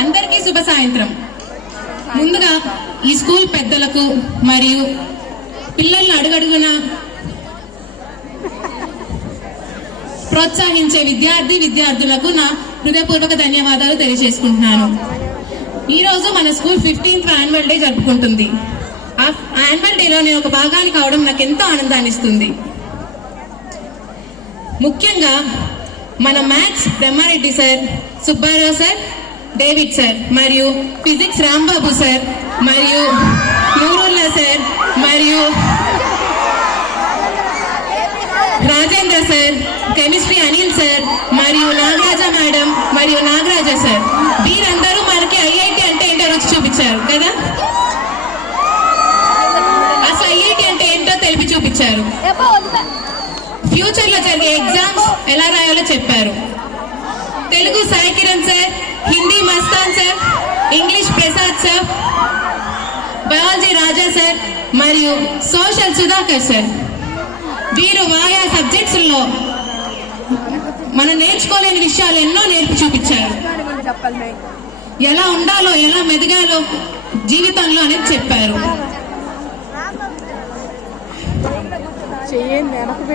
అందరికీ శుభ సాయంత్రం. ముందుగా ఈ స్కూల్ పెద్దలకు మరియు పిల్లలను అడుగడుగున ప్రోత్సహించే విద్యార్థులకు నా హృదయపూర్వక ధన్యవాదాలు తెలియజేసుకుంటున్నాను. ఈ రోజు మన స్కూల్ 15th యాన్యువల్ డే జరుపుకుంటుంది. ఆ యాన్యువల్ డేలో నేను ఒక భాగాన్ని కావడం నాకు ఎంతో ఆనందాన్ని ఇస్తుంది. ముఖ్యంగా మన maths Brahmareddy sir, Subbarao sir, David sir మరియు ఫిజిక్స్ రాంబాబు సార్ మరియు నూరుల్లా సార్ మరియు Rajendra sir, chemistry Anil sir మరియు నాగరాజ మేడం మరియు నాగరాజ సార్, వీరందరూ మనకి ఐఐటి అంటే ఏంటో రుచి చూపించారు కదా. అసలు ఐఐటి అంటే ఏంటో తెలిపి చూపించారు. ఫ్యూచర్ లో జరిగే ఎగ్జామ్స్ ఎలా రాయాలో చెప్పారు. Telugu Sai Kiran sir, Hindi Mastan sir, English Prasad sir, biology Raja sir మరియు సోషల్ సుధాకర్ సార్, వీరు ఆయా సబ్జెక్ట్స్ లో మనం నేర్చుకోలేని విషయాలు ఎన్నో నేర్పి చూపించారు. ఎలా ఉండాలో, ఎలా మెదగాలో జీవితంలో అనేది చెప్పారు.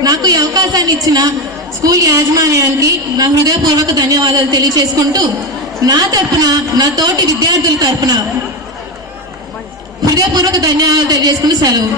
నాకు ఈ అవకాశాన్ని ఇచ్చిన స్కూల్ యాజమాన్యానికి నా హృదయపూర్వక ధన్యవాదాలు తెలియజేసుకుంటూ, నా తరపున, నా తోటి విద్యార్థుల తరపున హృదయపూర్వక ధన్యవాదాలు తెలియజేసుకుంటూ సెలవు.